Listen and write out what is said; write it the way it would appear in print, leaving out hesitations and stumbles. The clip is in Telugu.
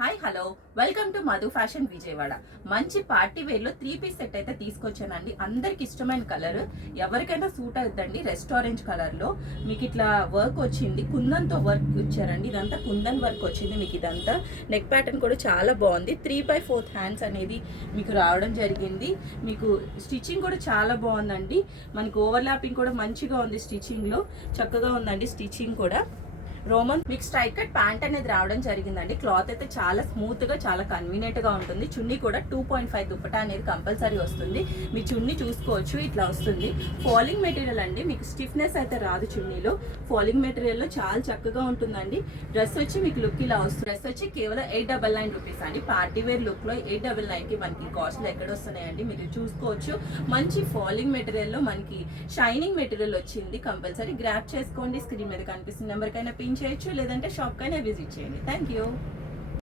Hi hello welcome to Madhu fashion Vijayawada. మంచి పార్టీ వేర్ లో 3 పీస్ సెట్ అయితే తీసుకొచ్చానండి. అందరికి ఇష్టమైన కలర్, ఎవరికైనా సూట్ అవుతుందండి. రెస్టారెంట్ కలర్ లో మీకు ఇట్లా వర్క్ వచ్చింది, కుందన్ తో వర్క్ ఇచ్చారండి. ఇదంతా కుందన్ వర్క్ వచ్చింది. మీకు ఇదంతా నెక్ ప్యాటర్న్ కూడా చాలా బాగుంది. 3/4 హ్యాండ్స్ అనేది మీకు రావడం జరిగింది. మీకు స్టిచ్చింగ్ కూడా చాలా బాగుందండి. మనకి ఓవర్లాపింగ్ కూడా మంచిగా ఉంది. స్టిచ్చింగ్ లో చక్కగా ఉందండి. స్టిచ్చింగ్ కూడా రోమన్ మీకు స్ట్రైక్ కట్ ప్యాంట్ అనేది రావడం జరిగిందండి. క్లాత్ అయితే చాలా స్మూత్ గా, చాలా కన్వీనియంట్ గా ఉంటుంది. చున్నీ కూడా 2.5 దుప్పటా అనేది కంపల్సరీ వస్తుంది. మీ చున్నీ చూసుకోవచ్చు, ఇట్లా వస్తుంది. ఫాలింగ్ మెటీరియల్ అండి, మీకు స్టిఫ్నెస్ అయితే రాదు. చున్నీలో ఫాలింగ్ మెటీరియల్ లో చాలా చక్కగా ఉంటుందండి. డ్రెస్ వచ్చి మీకు లుక్ ఇలా వస్తుంది. డ్రెస్ వచ్చి కేవలం 899 రూపీస్ అండి. పార్టీ వేర్ లుక్ లో 899 కి మనకి కాస్ట్లు ఎక్కడ వస్తున్నాయండి, మీరు చూసుకోవచ్చు. మంచి ఫాలింగ్ మెటీరియల్ లో మనకి షైనింగ్ మెటీరియల్ వచ్చింది. కంపల్సరీ గ్రాప్ చేసుకోండి. స్క్రీన్ మీద కనిపిస్తున్న నెంబర్ కైనా పిన్ చేయొచ్చు, లేదంటే షాప్ కైనా విజిట్ చేయండి. Thank you.